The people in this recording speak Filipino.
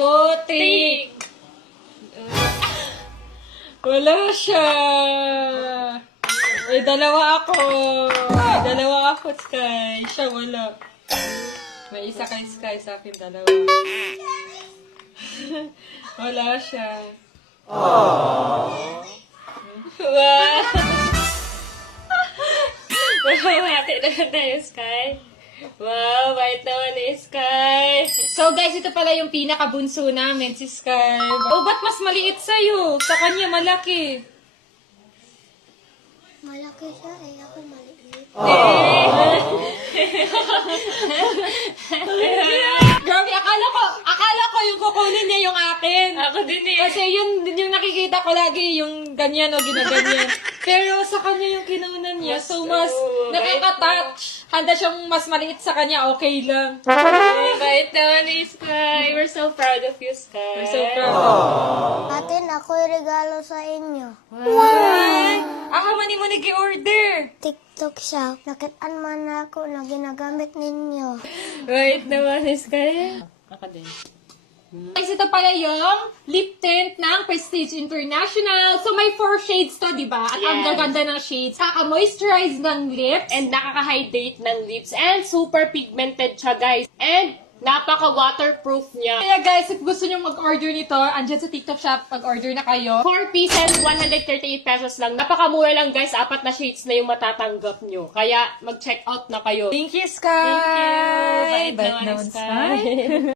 2, 3. Wala siya. May dalawa ako. Sky. Siya wala. May isa kay Sky, sa akin dalawa. Wala siya. Aww. Wow. Happy naman tayo, Sky. Wow, bait naman ni Sky. So guys, ito pala yung pinakabunso namin, si Sky. Oh, ba't mas maliit sa'yo? Sa kanya malaki. Malaki siya ako maliit. Grabe, akala ko yung kukunin niya yung akin. Ako din eh. Kasi yun yung nakikita ko lagi, yung ganyan o ginaganyan. Pero sa kanya yung kinunan niya, so mas nakaka-touch. Handa siyang mas maliit sa kanya, okay lang. Bait naman ni Sky. We're so proud of you, Sky. We're so proud. Atin, ako regalo sa inyo. Mani mo nag-order. TikTok siya. Nakitaan man ako na ginagamit ninyo. Bait naman ni Sky. Ako din. Guys, ito pala yung lip tint ng Prestige International. So, may 4 shades to, di ba? At ang Yes. gaganda ng shades. Kaka-moisturize ng lips. And nakaka-hydrate ng lips. And super pigmented siya, guys. And napaka-waterproof niya. Kaya guys, if gusto nyo mag-order nito, andyan sa TikTok shop, mag-order na kayo. 4 pieces, 138 pesos lang. Napakamura lang, guys. 4 na shades na yung matatanggap nyo. Kaya mag-check out na kayo. Thank you, Sky! Thank you. Bait Bait naman, naman, Sky.